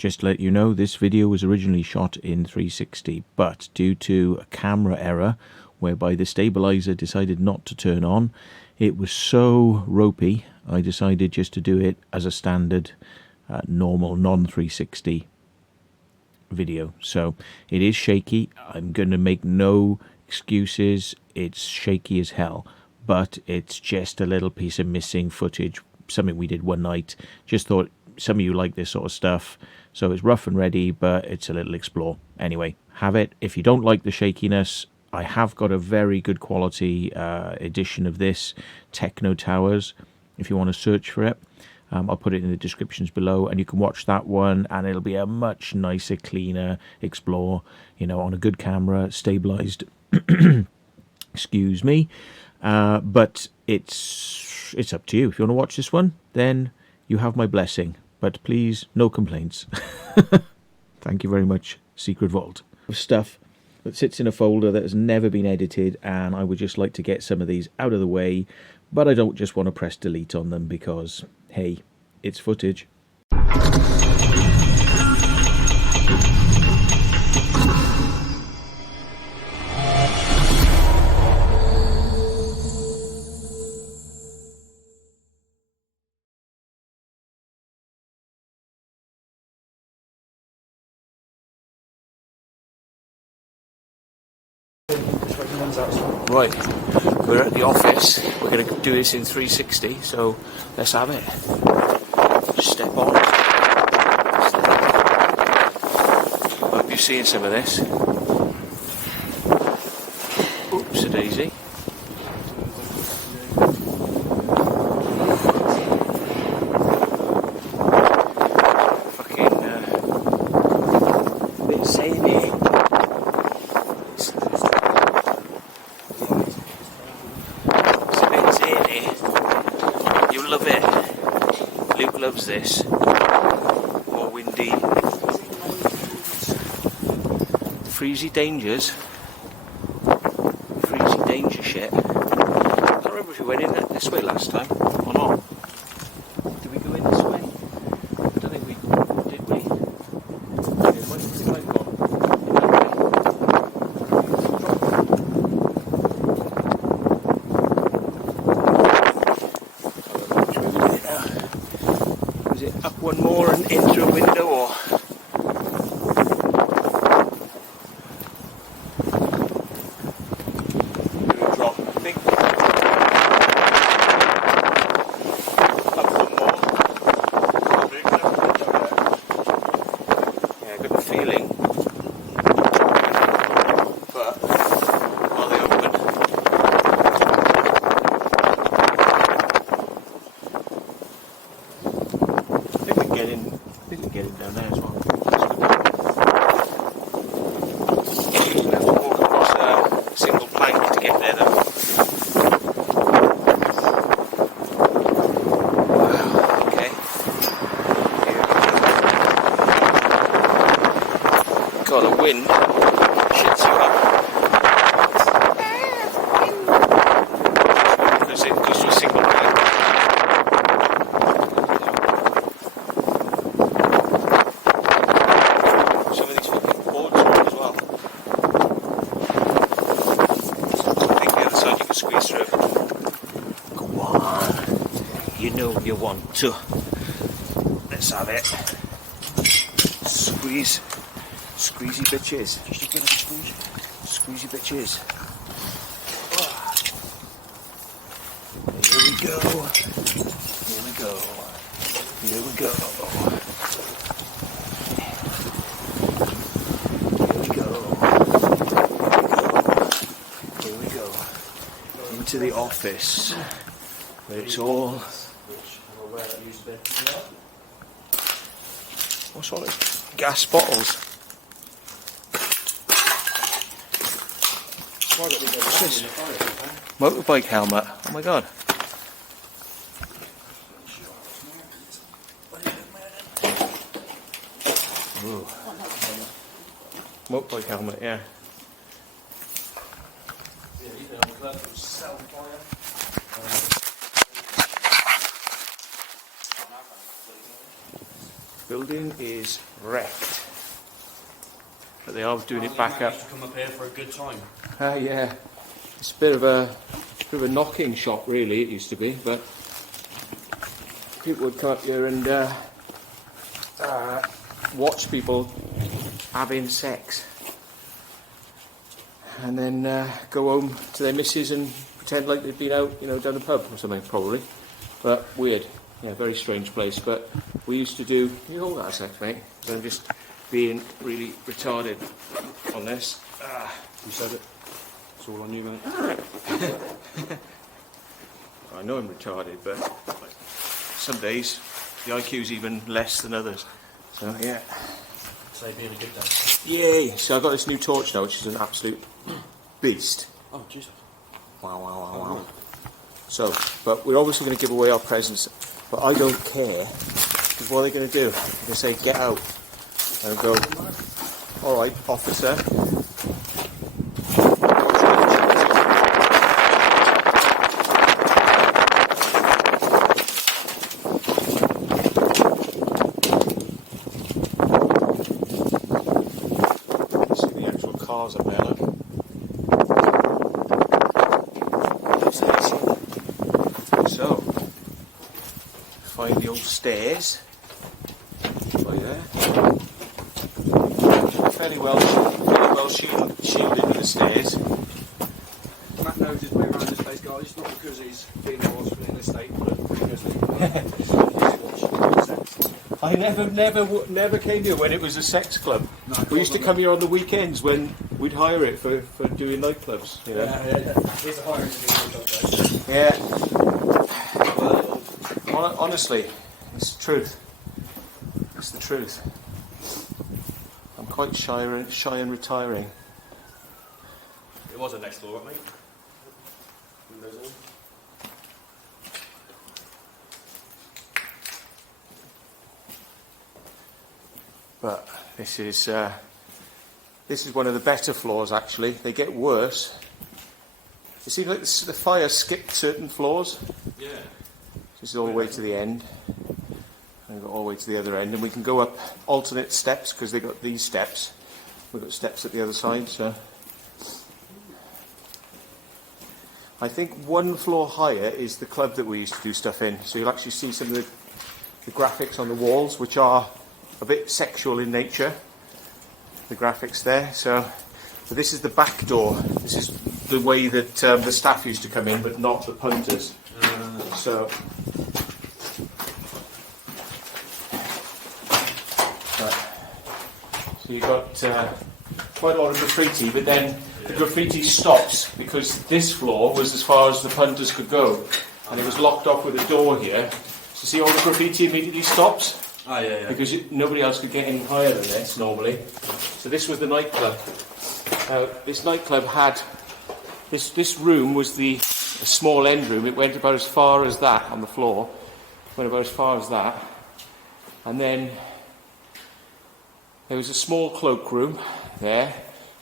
Just to let you know, this video was originally shot in 360, but due to a camera error whereby the stabilizer decided not to turn on, it was so ropey, I decided just to do it as a standard, normal, non-360 video. So it is shaky. I'm going to make no excuses. It's shaky as hell, but it's just a little piece of missing footage, something we did one night. Just thought some of you like this sort of stuff, so it's rough and ready, but it's a little explore. Anyway, have it. If you don't like the shakiness, I have got a very good quality edition of this, Techno Towers, if you want to search for it. I'll put it in the descriptions below, and you can watch that one, and it'll be a much nicer, cleaner explore, you know, on a good camera, stabilized. Excuse me. But it's up to you. If you want to watch this one, then you have my blessing. But please, no complaints. Thank you very much, Secret Vault. Stuff that sits in a folder that has never been edited, and I would just like to get some of these out of the way, but I don't just want to press delete on them because, hey, it's footage. Right, we're at the office. We're going to do this in 360, so let's have it. Step on. Hope you've seen some of this. Oops, a daisy. Fucking bit samey. Love it. Luke loves this. More windy. Freezy dangers. Freezy danger shit. I can't remember if we went in this way last time or not. Did we go in this way? I don't think we did. We? It might have gone. Up one more and in through a window, or do a drop, I think. Up one more. Yeah, good feeling. But are they open? I think we can get in down there as well. We'll have to walk across a single plank to get there though. Wow, okay. God, the wind shits you up. Because it goes to a single plank. Squeeze through. Go on. You know you want to. Let's have it. Squeeze. Squeezy bitches. Just get a squeeze. Squeezy bitches. Here we go. Here we go. Here we go. To the office where it's all. What's all this? Gas bottles. What's this? Motorbike helmet. Oh my god. Ooh. Motorbike helmet, yeah. Building is wrecked. But they are doing it back up. Used to come up here for a good time. Yeah. It's a bit of a knocking shop, really, it used to be, but people would come up here and watch people having sex. And then go home to their missus and pretend like they'd been out, down the pub or something, probably. But weird. Yeah, very strange place. But we used to do... Can you hold that a sec, mate? 'Cause I'm just being really retarded on this. You said it. It's all on you, mate. I know I'm retarded, but some days the IQ's even less than others. So, yeah. Say being a good day. Yay! So I've got this new torch now, which is an absolute beast. Oh, Jesus. Wow. So, but we're obviously going to give away our presents, but I don't care, because what are they going to do? They're going to say, get out. And I'll go, alright, officer. See the actual cars up there, look. So, find the old stairs. Right there. Fairly well shielded with the stairs. Matt knows his way around this place, guys, not because he's being forced for an estate, but because I never came here when it was a sex club. No, we used to come here on the weekends when we'd hire it for doing nightclubs. Yeah. Here's a hiring scheme. Yeah. Honestly, it's the truth. It's the truth. I'm quite shy and retiring. It was a next door, mate. Windows on. But this is one of the better floors, actually. They get worse. It seems like the fire skipped certain floors. Yeah. This is all the way to the end. And all the way to the other end. And we can go up alternate steps, because they've got these steps. We've got steps at the other side, so... I think one floor higher is the club that we used to do stuff in. So you'll actually see some of the graphics on the walls, which are a bit sexual in nature. The graphics there. So this is the back door. This is the way that the staff used to come in, but not the punters. So you've got quite a lot of graffiti, but then the graffiti stops because this floor was as far as the punters could go, and it was locked off with a door here. So see, all the graffiti immediately stops. Yeah. Because nobody else could get any higher than this normally. So this was the nightclub. This nightclub had this room was a small end room. It went about as far as that on the floor. Went about as far as that, and then there was a small cloakroom there.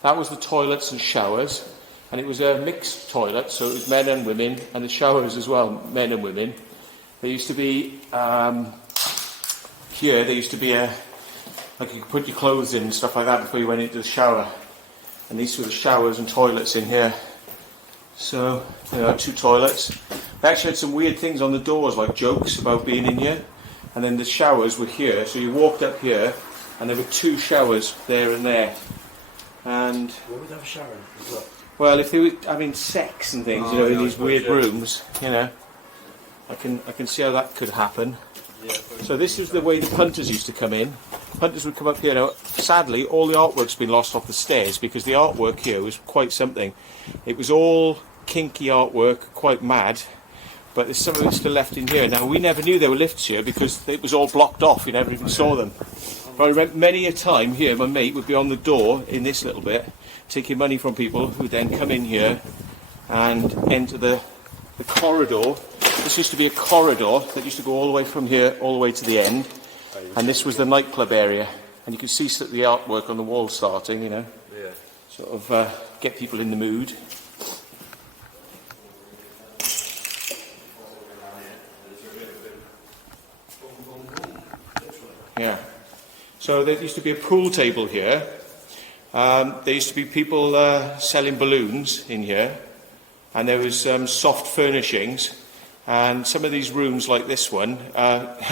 That was the toilets and showers, and it was a mixed toilet, so it was men and women, and the showers as well, men and women. There used to be here. There used to be like you could put your clothes in and stuff like that before you went into the shower, and these were the showers and toilets in here. So 2 toilets. They actually had some weird things on the doors, like jokes about being in here, and then the showers were here. So you walked up here, and there were 2 showers there and there. And what would they have a shower as well? Well, if they were having sex and things, in these weird rooms, I can see how that could happen. Yeah, so this is the way the punters used to come in. Punters would come up here. Now, sadly, all the artwork's been lost off the stairs because the artwork here was quite something. It was all kinky artwork, quite mad, but there's some of it still left in here. Now, we never knew there were lifts here because it was all blocked off. You never even saw them. But I remember many a time here, my mate would be on the door in this little bit, taking money from people who then come in here and enter the corridor. This used to be a corridor that used to go all the way from here all the way to the end, and this was the nightclub area, and you could see the artwork on the wall starting, sort of get people in the mood. Yeah, So there used to be a pool table here. There used to be people selling balloons in here, and there was soft furnishings, and some of these rooms like this one.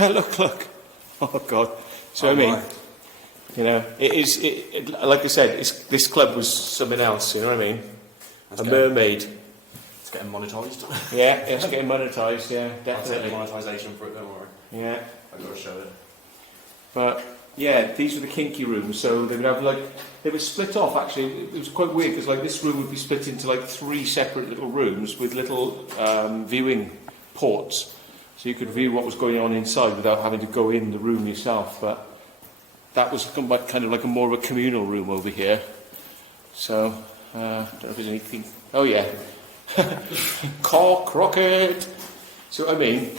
Look! Oh God! So I mean, you know, like I said, this club was something else. You know what I mean? Mermaid. It's getting monetised. Yeah, it's getting monetised. Yeah, definitely. Monetisation for it. Don't worry. Yeah, I've got to show it. but. Yeah, these were the kinky rooms, so they would have they were split off actually. It was quite weird because this room would be split into 3 separate little rooms with little viewing ports, so you could view what was going on inside without having to go in the room yourself. But that was kind of like more of a communal room over here. So, I don't know if there's anything. Oh yeah, cock rocket. So I mean,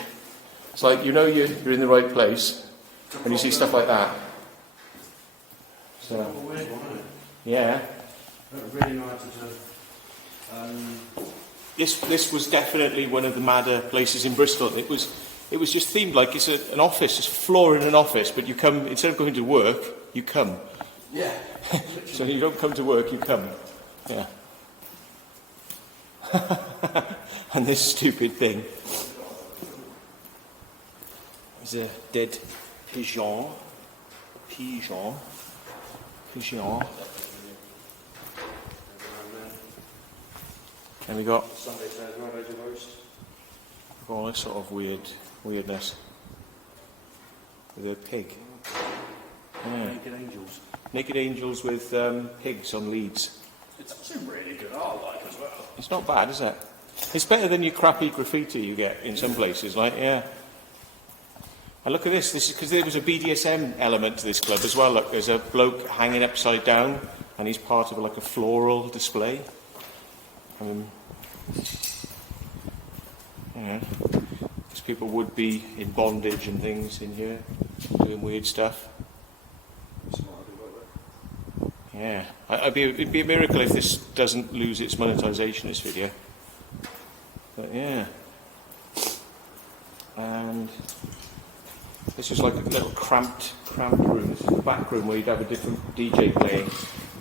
it's like you're in the right place when you see stuff like that. So, weird one, isn't it? yeah. I don't really know how to do. This was definitely one of the madder places in Bristol. It was just themed like it's an office, it's a floor in an office, but you come, instead of going to work, you come. Yeah. So you don't come to work, you come. Yeah. And this stupid thing is a dead pigeon. And we got all this sort of weirdness with a pig. Yeah. Naked angels. Naked angels with pigs on leads. It's actually really good art, as well. It's not bad, is it? It's better than your crappy graffiti you get in some places, yeah. And look at this. This is because there was a BDSM element to this club as well. Look, there's a bloke hanging upside down, and he's part of a floral display. Yeah, because people would be in bondage and things in here, doing weird stuff. Yeah, it'd be a miracle if this doesn't lose its monetization, this video. But yeah, and this was like a little cramped room. This is the back room where you'd have a different DJ playing.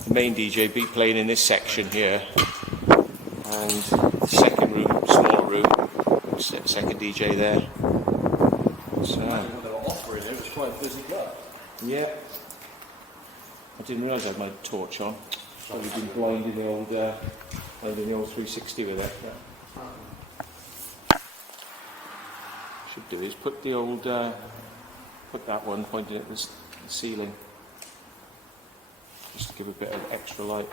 The main DJ be playing in this section here, and the second room, smaller room, second DJ there. So, what they were offering, it was quite a busy club. yeah. I didn't realise I had my torch on. Probably been blind in the old 360 with it. Yeah. Should do is put the old put that one pointing at the ceiling, just to give a bit of extra light,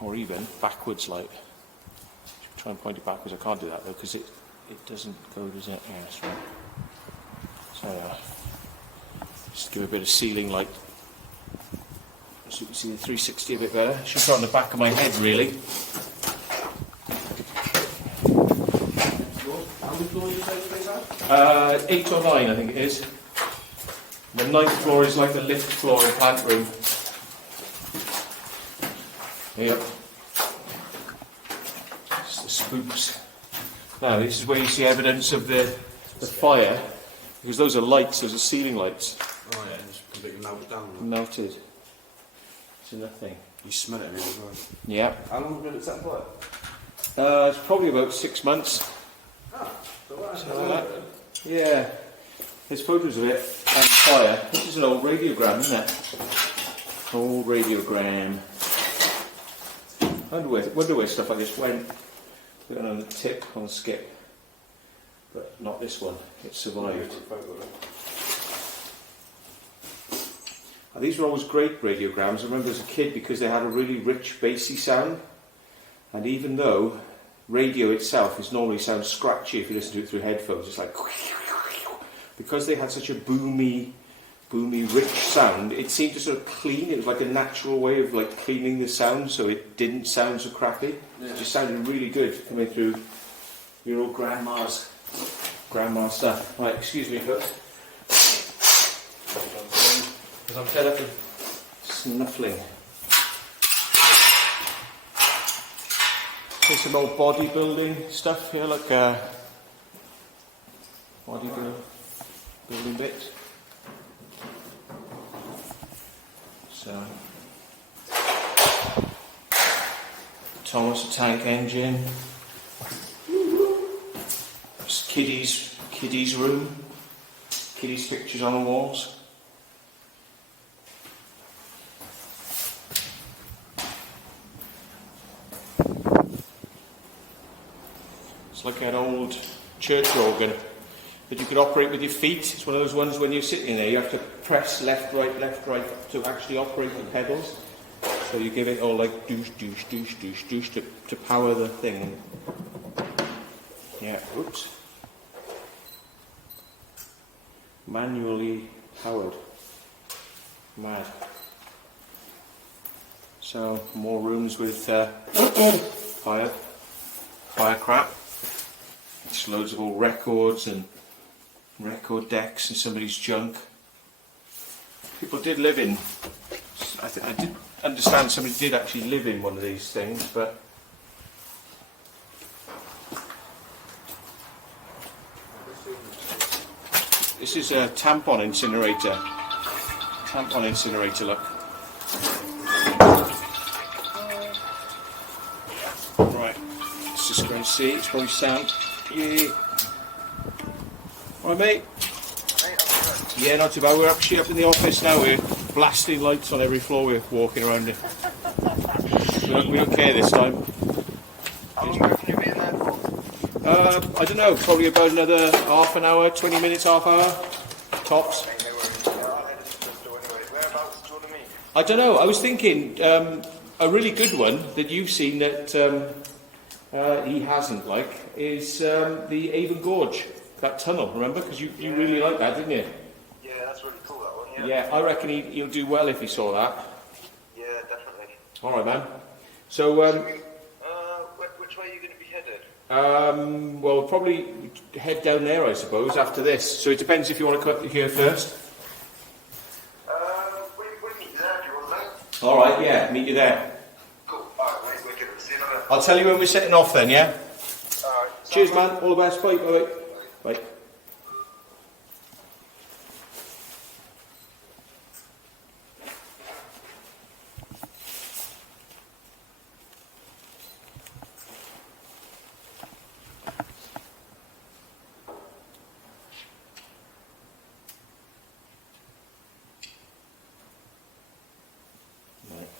or even backwards light. Should try and point it backwards. I can't do that though because it doesn't go, does it? Yeah, that's right. So. Just give a bit of ceiling light so you can see the 360 a bit better. Should put on the back of my head really. How many floors do you say this place has? 8 or 9 I think it is. The 9th floor is like the lift floor in plant room. Yep. It's the spooks. Now this is where you see evidence of the fire, because those are lights, those are ceiling lights. Oh yeah, it's completely melted down. Melted to nothing. You smell it in here as well. Yeah. How long has it been at that fire? It's probably about 6 months. Yeah. There's photos of it on fire. This is an old radiogram, isn't it? Old radiogram. I wonder where stuff like this went. Put it on the tip on skip. But not this one. It survived. These were always great radiograms. I remember as a kid because they had a really rich bassy sound, and even though radio itself is normally sounds scratchy if you listen to it through headphones, it's like because they had such a boomy rich sound, it seemed to sort of clean. It was like a natural way of like cleaning the sound so it didn't sound so crappy. Yeah. It just sounded really good coming through your old grandma's stuff. Right, excuse me folks. Because I'm fed up with snuffling. There's some old bodybuilding stuff here, like bodybuilding. building bits. So, Thomas the Tank Engine. It's Kiddy's room. Kiddy's pictures on the walls. It's like an old church organ that you could operate with your feet. It's one of those ones when you're sitting there, you have to press left, right to actually operate the pedals. So you give it all like douche, douche, douche, douche, douche to power the thing. Yeah, oops. Manually powered. Mad. So, more rooms with fire crap. Just loads of old records and record decks and somebody's junk. People did live in, I did understand somebody did actually live in one of these things, but this is a tampon incinerator. Tampon incinerator, look. Right, let's just go and see, it's probably sound. Yeah. Alright mate? Yeah, not too bad. We're actually up in the office now. We're blasting lights on every floor we're walking around in. We don't care this time. How long have you been there for? I don't know, probably about another half an hour, 20 minutes, half hour, tops. I don't know, I was thinking a really good one that you've seen that he hasn't is the Avon Gorge, that tunnel, remember? Because you really liked that, didn't you? Yeah, that's really cool, that one, yeah. Yeah, I reckon he'll do well if he saw that. Yeah, definitely. Alright man. So, which way are you going to be headed? well, probably head down there, I suppose, after this. So it depends if you want to cut here first. We'll meet you there if you want that. Alright, yeah, meet you there. Cool. Alright, mate, wicked. See you in a bit. I'll tell you when we're setting off then, yeah? Alright. Cheers, man. All the best. Bye. Bye. Bye.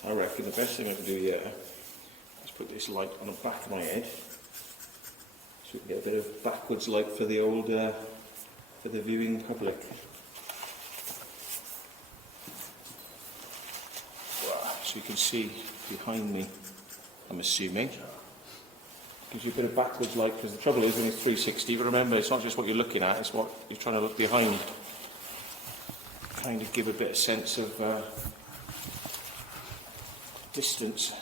I reckon the best thing I can do here is put this light on the back of my head so we can get a bit of backwards light for the old, for the viewing public. So you can see behind me, I'm assuming. Gives you a bit of backwards light, because the trouble is when it's 360, but remember it's not just what you're looking at, it's what you're trying to look behind. Kind of give a bit of sense of distance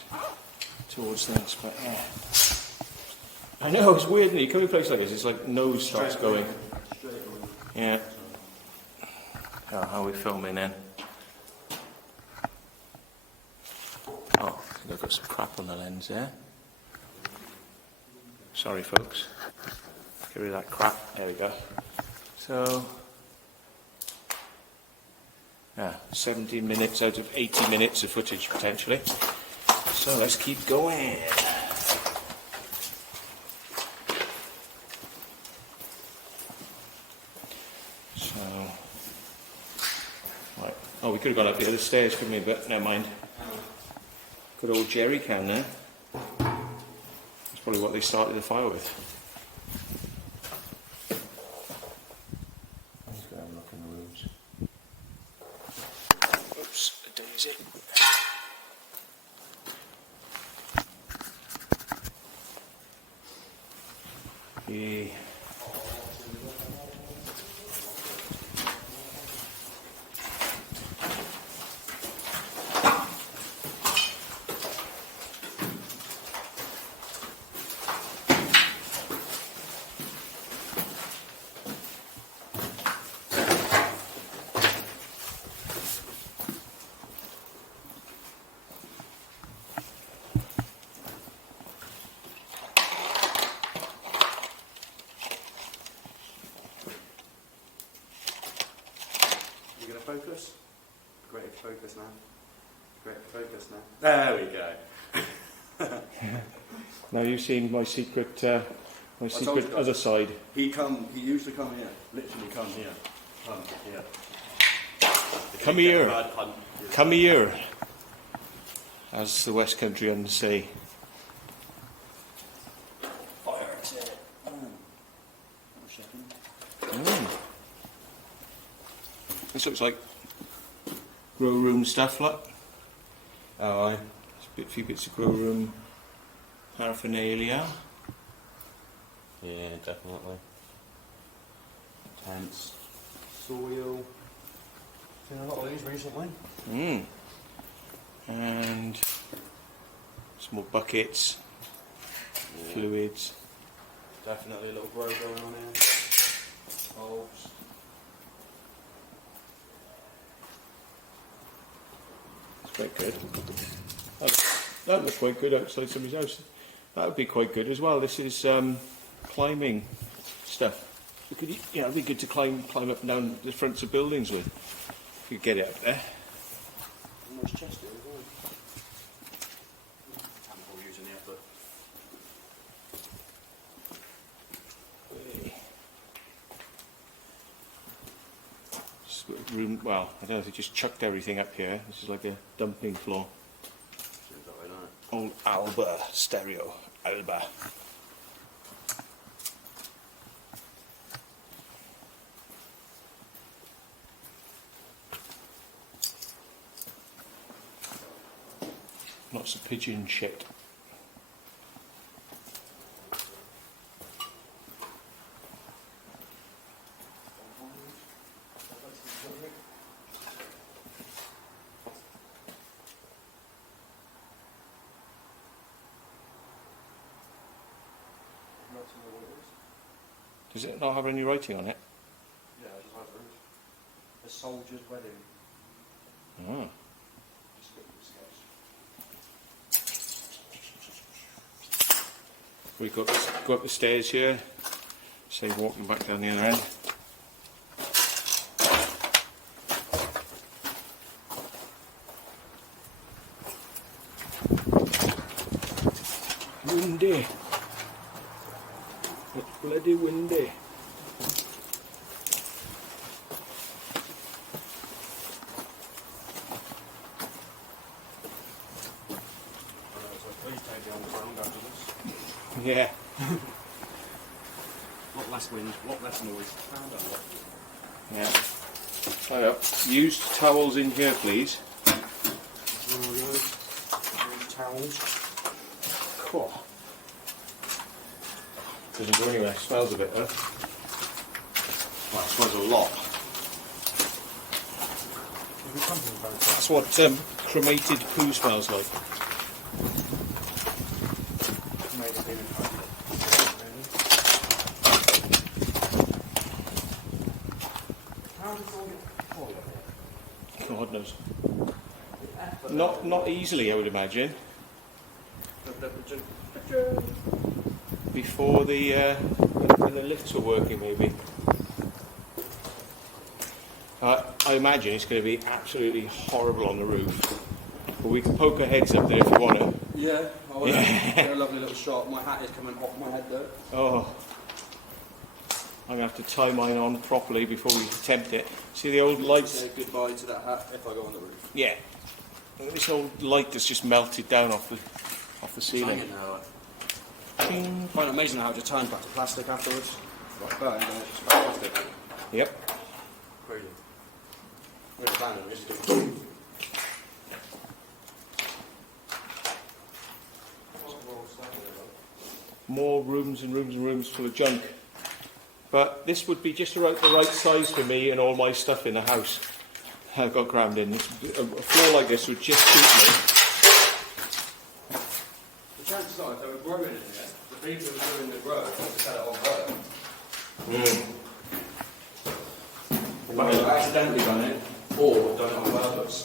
towards things, but yeah. I know, it's weird, isn't it? You come to a place like this, it's like nose starts going. Yeah. Oh, how are we filming then? Oh, I think I've got some crap on the lens there. Sorry folks. Get rid of that crap. There we go. So, yeah, 17 minutes out of 80 minutes of footage potentially. So let's keep going. So, right. Oh, we could have gone up the other stairs, couldn't we? But never mind. Good old jerry can there. That's probably what they started the fire with. Let's go have a look in the rooms. Oops, a daisy. Yeah. You going to focus? Great focus now. Great focus now. There we go. Now you've seen my secret other side. He usually come here. Literally come here. Come here. Come here. Come here. As the West Countryans say. Fire it. This looks like grow room stuff, look. Oh, aye. There's a few bits of grow room paraphernalia. Yeah, definitely. Tents. Soil. Seen a lot of these recently. And some more buckets, fluids. Definitely a little grow going on here. Bulbs. It's quite good. That looks quite good outside somebody's house. That would be quite good as well. This is climbing stuff. It'd be good to climb up and down the fronts of buildings with. If you could get it up there. Nice chest here as well. I'm using the effort. Room. Well, I don't know if they just chucked everything up here. This is like a dumping floor. Seems that way, don't it? Old Alba stereo. Alba. Lots of pigeon shit. Does it not have any writing on it? Yeah, it just has roof. A soldier's wedding. Oh. Just got the sketch. We go up the stairs here. Say walking back down the other end. Windy. It's bloody windy. Please take the old ground after this. Yeah. Lot less wind, lot less noise. Yeah. Tie up. Used towels in here, please. Towels. Cool. Doesn't go anywhere. Smells a bit though. Well, it smells a lot. That's what cremated poo smells like. God knows. Not easily, I would imagine. Before when the lifts were working, maybe. I imagine it's going to be absolutely horrible on the roof. But we can poke our heads up there if you want to. Yeah, I want to get a lovely little shot. My hat is coming off my head though. Oh. I'm going to have to tie mine on properly before we attempt it. See the old lights? Say goodbye to that hat if I go on the roof. Yeah. This old light that's just melted down off the ceiling. Hanging now. I find it amazing how it just turns back to plastic afterwards. Like that, and then it's just back to plastic. Yep. Crazy. Really random, isn't it? More rooms and rooms and rooms full of junk. But this would be just about the right size for me and all my stuff in the house. I've got crammed in. A floor like this would just suit me. The chances are, if they were growing in here, the people who were doing the grow would have had it on grow. They might have accidentally done it, or done it on purpose.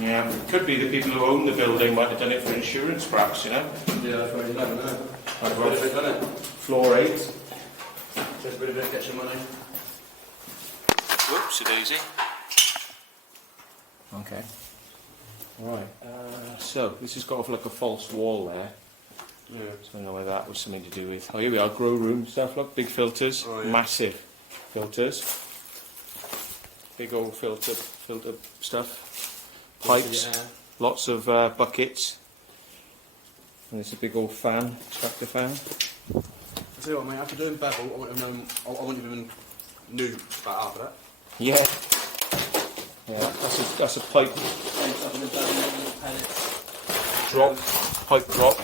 Yeah, it could be the people who own the building might have done it for insurance, perhaps, you know? Yeah, that's what you don't know. I've What have they done it? Floor 8. Just a bit of it, get your money. Whoa. Oopsie daisy. Okay. Right. So this has got like a false wall there. Yeah. So I don't know whether that was something to do with. Oh, here we are. Grow room stuff. Look, big filters, Oh, yeah. massive filters. Big old filter stuff. Pipes, lots of buckets. And there's a big old fan, extractor fan. I tell you what, mate. After doing bevel, I wouldn't even knew about half of that. Yeah. Yeah. That's a pipe drop. Pipe drop.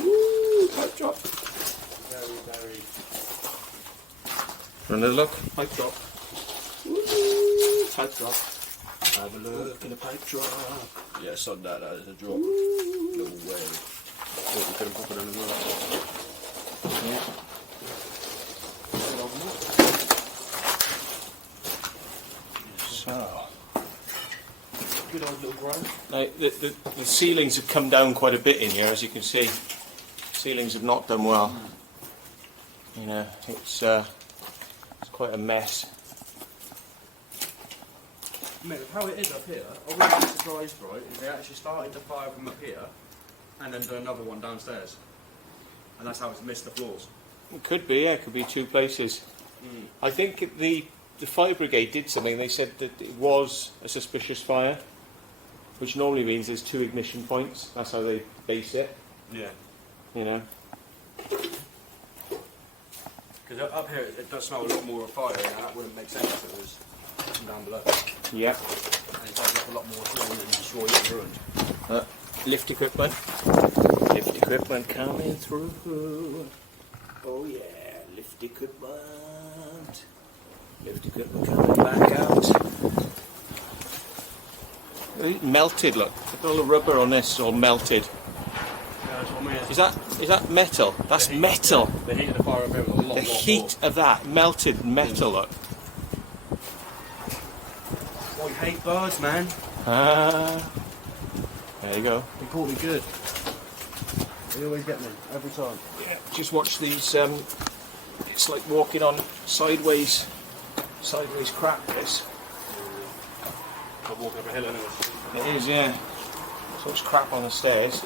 Woo! Pipe drop. Very, very. Another look. Pipe drop. Woo! Pipe drop. Have a look in a pipe drop. Yes, on that as a drop. Ooh. No way. Thought we couldn't pop it on as well. Yeah. So. Good old little grind. Now, the ceilings have come down quite a bit in here, as you can see. Ceilings have not done well. You know, it's quite a mess. Mate, how it is up here, I wouldn't be surprised, right, is they actually started to fire from up here and then do another one downstairs. And that's how it's missed the floors. It could be, yeah, it could be two places. I think the fire brigade did something. They said that it was a suspicious fire, which normally means there's two ignition points. That's how they base it, Yeah. you know. Because up here it does smell a lot more of fire, and that wouldn't make sense if it was down below. Yeah. And it does look a lot more thrown and destroyed and ruined. Lift equipment. Lift equipment coming through. Oh yeah, lift equipment. Lift equipment coming back out. It melted, look. Look at all the rubber on this, all melted. Yeah, that's what I mean. Is that metal? That's metal. The heat of the fire up here was a lot, The heat of that melted metal, look. more. I hate birds, man. Ah. There you go. They caught me good. They always get me, every time. Yeah, just watch these. It's like walking on sideways crap. This. I'm walking up a hill anyway. It is, yeah. So much crap on the stairs.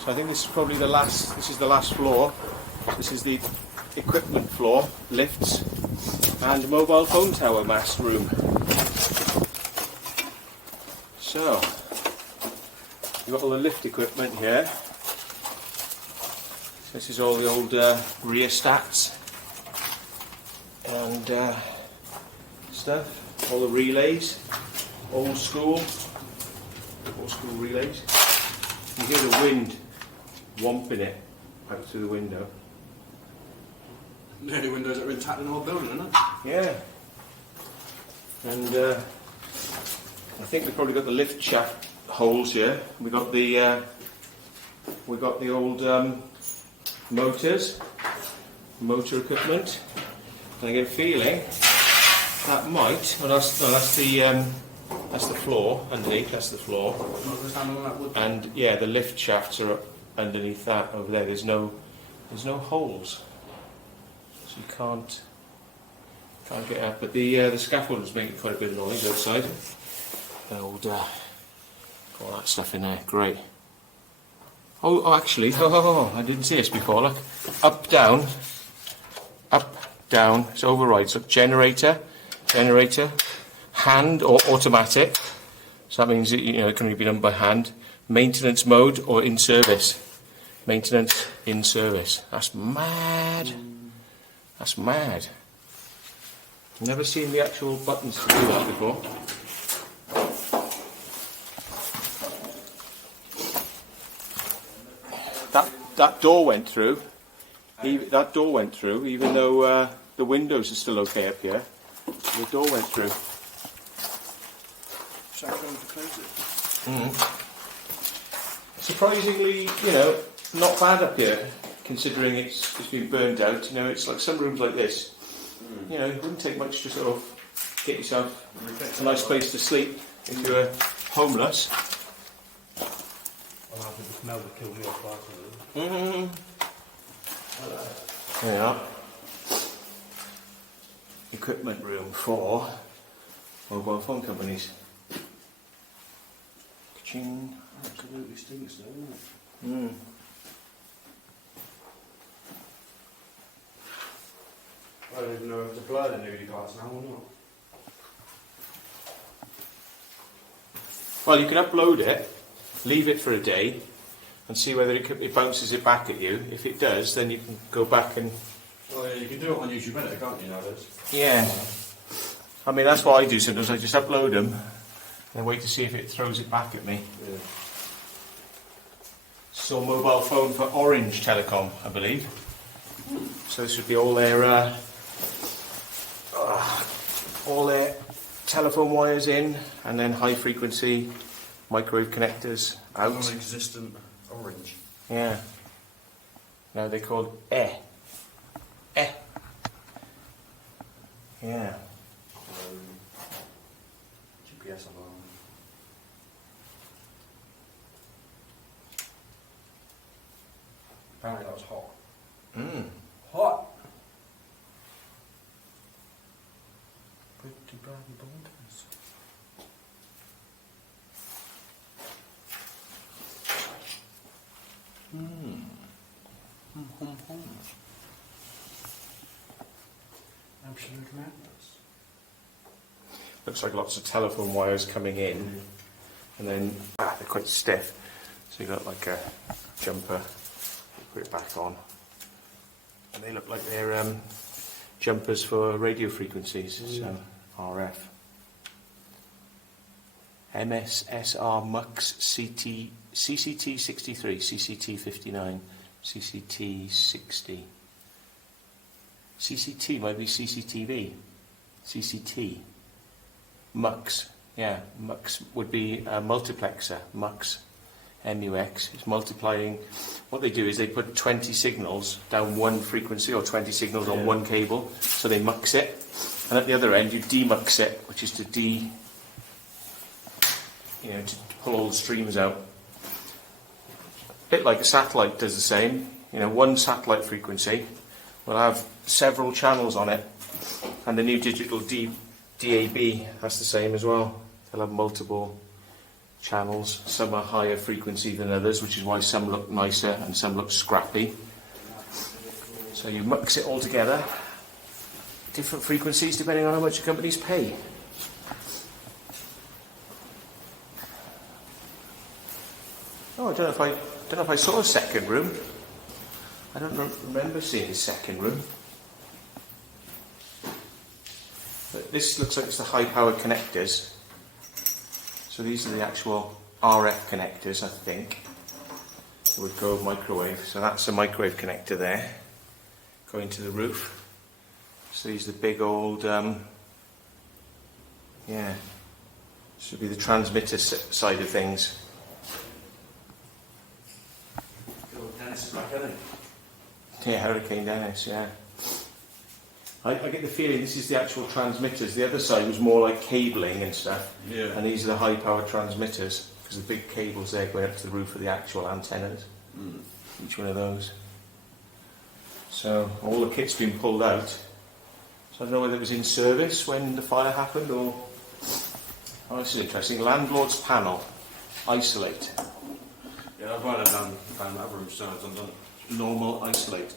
So I think this is probably the last. This is the last floor. This is the equipment floor, lifts, and mobile phone tower mast room. So you've got all the lift equipment here. This is all the old rheostats and stuff. All the relays, old school relays. You hear the wind whomping it out through the window. The only windows that are intact in the whole building, isn't it? Yeah. And I think we've probably got the lift shaft holes here. We got the old motors, motor equipment. And I get a feeling that might. Well, that's the floor underneath. That's the floor. And yeah, the lift shafts are up underneath that over there. There's no holes, so you can't get out. But the scaffold is making quite a bit of noise outside. The old got all that stuff in there. Great. Oh, actually, I didn't see this before. Look, up, down. It's overrides. Look, generator, hand or automatic. So that means it can be done by hand. Maintenance mode or in service. Maintenance in service. That's mad. That's mad. Never seen the actual buttons to do that before. That door went through. That door went through, even though the windows are still okay up here. The door went through. Surprisingly, not bad up here, considering it's been burned out. It's like some rooms like this. It wouldn't take much to sort of get yourself a nice place to sleep if you were homeless. I'll have the smell to kill me off personally. There you are. equipment room for mobile phone companies. Ka-ching. Absolutely stinks though, doesn't it? Mm. I don't even know if to blur the nudie cards now or not. Well, you can upload it, leave it for a day, and see whether it bounces it back at you. If it does, then you can go back and... Oh yeah, you can do it on YouTube Edit, can't you, nowadays? Yeah. I mean, that's what I do sometimes. I just upload them, and wait to see if it throws it back at me. Yeah. Still mobile phone for Orange Telecom, I believe. So this would be all their telephone wires in, and then high frequency microwave connectors out. Non-existent orange. Yeah. Now they're called Yeah. GPS alarm. Apparently that was hot. Mm. Hot! Pretty bloody bonkers. Absolute madness. Looks like lots of telephone wires coming in, and then they're quite stiff. So you've got like a jumper, put it back on, and they look like they're jumpers for radio frequencies, so RF. MSSR MUX CCT 63, CCT 59, CCT 60. CCT might be CCTV. CCT. MUX. Yeah, MUX would be a multiplexer. MUX. MUX. It's multiplying. What they do is they put 20 signals down one frequency or 20 signals on one cable. So they mux it. And at the other end you demux it, which is to to pull all the streams out. A bit like a satellite does the same. One satellite frequency will have several channels on it, and the new digital DAB has the same as well. They'll have multiple channels. Some are higher frequency than others, which is why some look nicer and some look scrappy. So you mix it all together. Different frequencies depending on how much the companies pay. Oh, I don't know if I saw a second room. I don't remember seeing a second room. But this looks like it's the high-powered connectors. So these are the actual RF connectors, I think. It would go microwave. So that's a microwave connector there, going to the roof. So these are the big old, this would be the transmitter side of things. Dennis is back, isn't he? Yeah, Hurricane Dennis, yeah. I get the feeling this is the actual transmitters. The other side was more like cabling and stuff. Yeah. And these are the high-powered transmitters, because the big cables there going up to the roof of the actual antennas. Each one of those. So all the kit's been pulled out. So I don't know whether it was in service when the fire happened or... Oh, this is interesting. Landlord's panel. Isolate. Yeah, I've got it down that room, so it's undone. Normal isolate.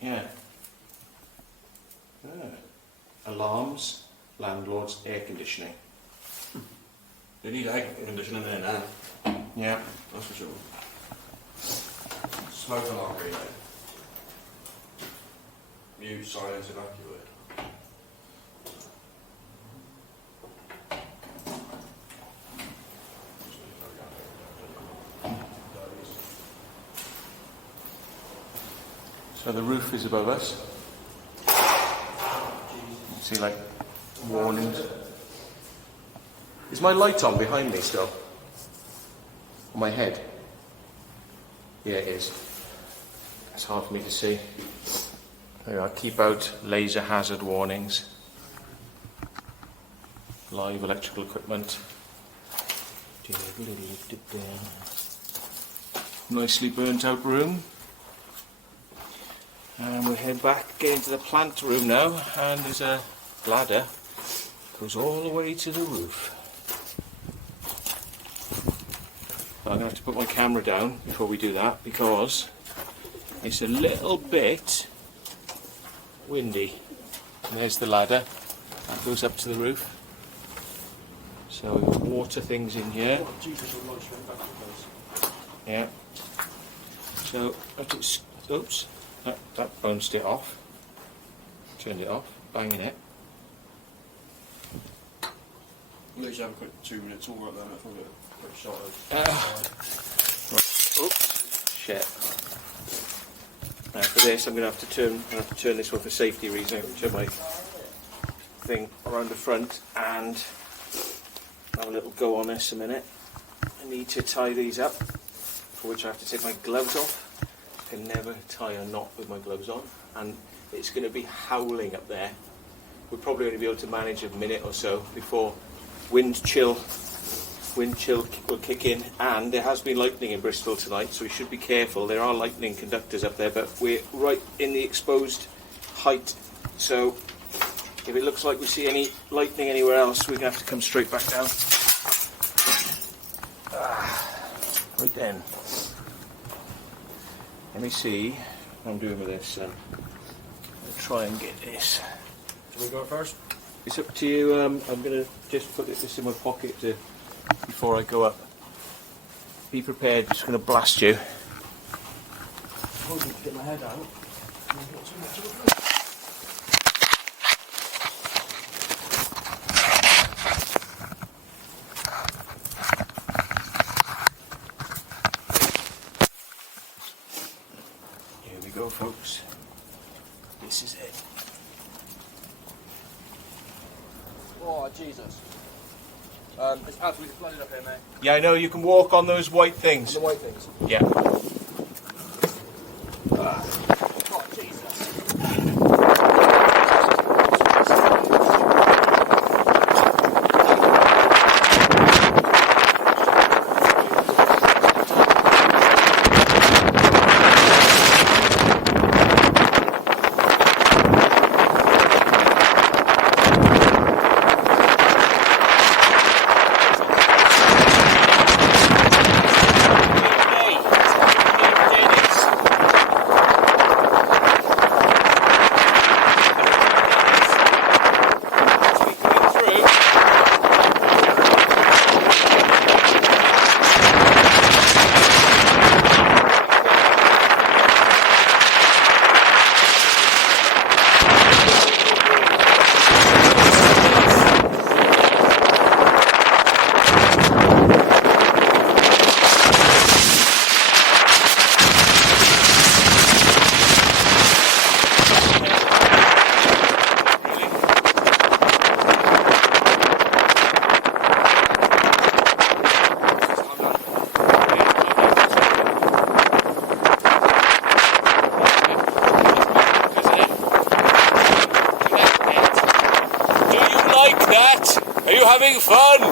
Yeah. Alarms, landlords, air conditioning. They need air conditioning there now. Yeah. That's for sure. Smoke alarm relay. Mute, silence, evacuate. So the roof is above us. See, like, warnings. Is my light on behind me still? On my head? Yeah, it is. It's hard for me to see. There we are. Keep out laser hazard warnings. Live electrical equipment. Nicely burnt out room. And we'll head back, get into the plant room now, and there's a ladder goes all the way to the roof. I'm going to have to put my camera down before we do that because it's a little bit windy. And there's the ladder that goes up to the roof. So we've got water things in here. Yeah. So oops, that bounced it off. Turned it off, banging it. We'll let you have a quick 2 minutes all right then, if we'll get a quick shot of right. Oops, shit. Now for this I'm going to have to turn this one for safety reasons. I'm going to turn my thing around the front and have a little go on this a minute. I need to tie these up, for which I have to take my gloves off. I can never tie a knot with my gloves on, and it's going to be howling up there. We're probably going to be able to manage a minute or so before wind chill will kick in, and there has been lightning in Bristol tonight, so we should be careful. There are lightning conductors up there, but we're right in the exposed height, so if it looks like we see any lightning anywhere else, we're going to have to come straight back down. Right then. Let me see what I'm doing with this. I'll try and get this. Shall we go first? It's up to you. I'm going to just put this in my pocket before I go up. Be prepared, it's going to blast you. I need to get my head out. Here we go, folks. This is it. Oh, Jesus. It's absolutely flooded up here, mate. Yeah, I know, you can walk on those white things. The white things. Yeah. Oh, Jesus. Are you having fun?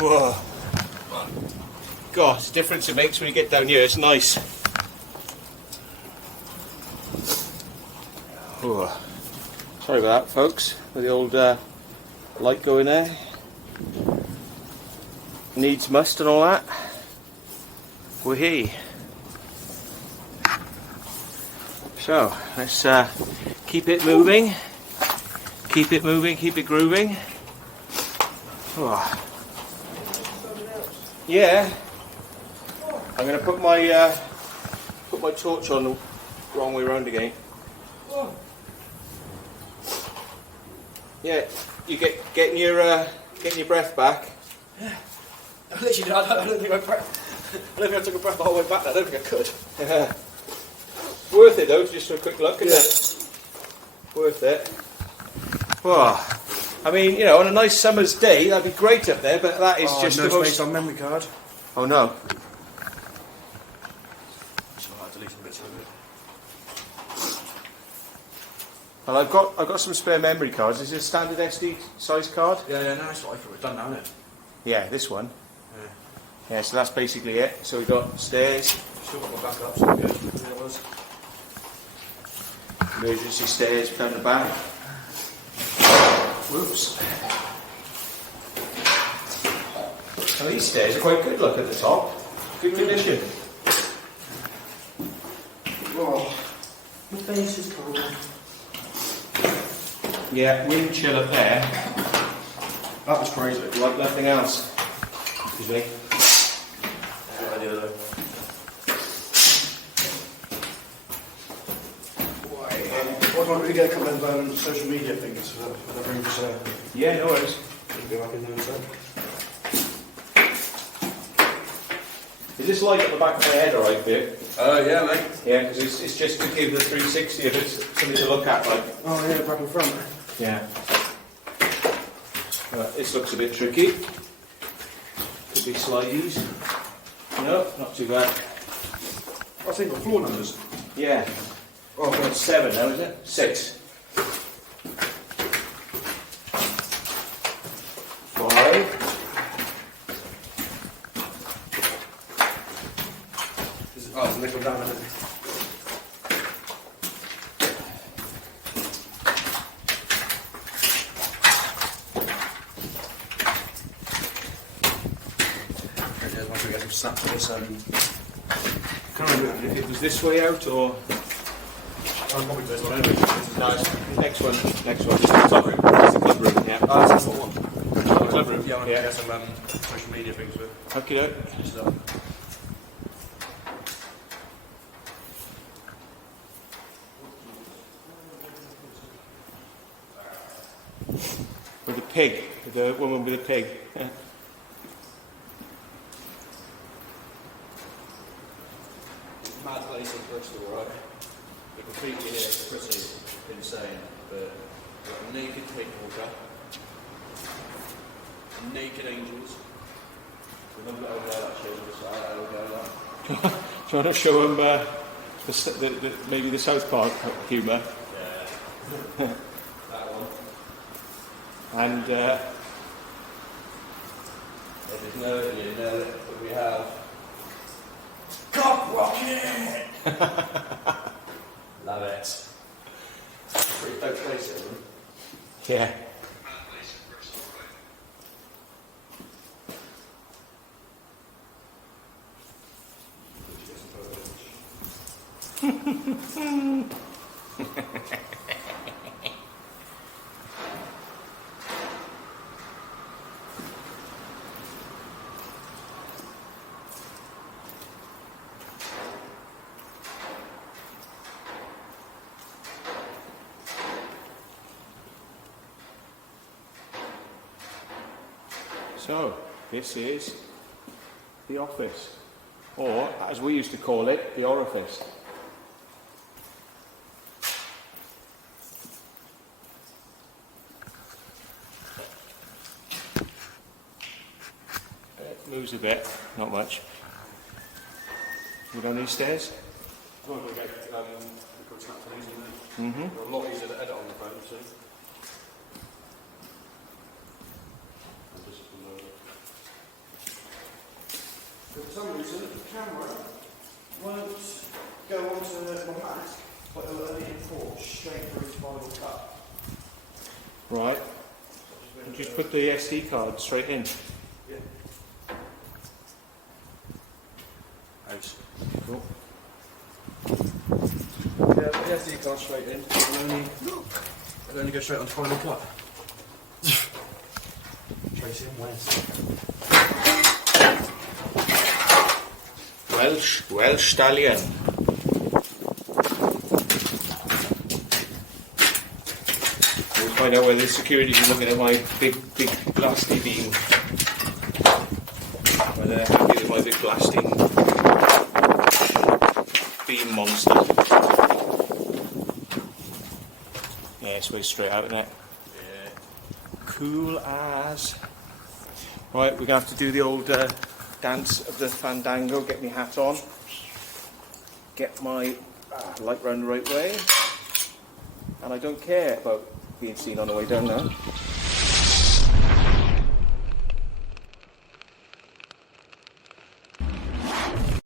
Whoa. God, the difference it makes when you get down here, it's nice. Whoa. Sorry about that, folks, with the old light going there. Needs must and all that. We're here. So, let's keep it moving. Keep it moving, keep it grooving. Oh. Yeah. I'm going to put my torch on the wrong way round again. Yeah, you getting your breath back. Yeah. Literally, I don't think I took a breath the whole way back there. I don't think I could. Yeah. Worth it though, just for a quick look, isn't it? Worth it. Well, I mean, you know, on a nice summer's day, that'd be great up there, but that is just no the most... space on memory card. Oh no. So I delete some bits of it. Well, I've got some spare memory cards. Is it a standard SD size card? Yeah, no, that's what I thought it was done now, isn't it? Yeah, this one. Yeah. Yeah, so that's basically it. So we've got stairs, Still got my backup, so good. There it was. emergency stairs down the back. Whoops. Now these stairs are quite good, look at the top. Good condition. Oh, my face is cold. Yeah, wind chill up there, That was crazy. like nothing else. Excuse me. Good idea though. What about we get a couple of social media things for that room to say? Yeah, no worries. Go back in there instead. Is this light at the back of my head alright, Vic? Yeah, mate. Yeah, because it's just to give the 360 if it's something to look at, like. Oh, yeah, back in front. Yeah. This looks a bit tricky. Could be slideys. No, not too bad. I think the floor numbers. Yeah. Oh, well, it's 7 now, isn't it? 6. 5. Oh, it's a nickel down, isn't it? Once we get some snaps of this, Can't remember if it was this way out or. I'll probably do this one Anyway, anyway. this is nice. Next one. Next one. This is the top room. This is the club room. Yeah. Oh, that's the one. Club room. Yeah, I want to Yeah. get some social media things with. Okay, doke. So, With the pig. With the woman with the pig. mad place in Bristol, right? The graffiti here is pretty insane, but we've got a naked pig walker, naked angels. We've got over there that shows us how we go like. Trying to show him maybe the South Park humour. Yeah. That one. And If you know it, you know it, but we have Cock Rocket! Love it. Pretty dope place, isn't it? yeah. So, this is the office, or as we used to call it, the orifice. It moves a bit, not much. We down these stairs? I'm going to get record snap for these, isn't it? Mm-hmm. They're a lot easier to edit on the phone, see? For some reason, the camera won't go onto my Mac, but it'll only import straight through to Final Cut. Right. And just put the SD card straight in. Yeah. Nice. Cool. Yeah, put the SD card straight in, it'll only go straight onto Final Cut. Tracing West. Welsh stallion. find out whether the security's are looking at my big blasty beam. Whether they're happy with my big blasting beam monster. Yeah, it's way straight out, isn't it? Yeah. Cool as. Right, we're going to have to do the old dance of the fandango. Get my hat on. Get my light round the right way. And I don't care about being seen on the way down now.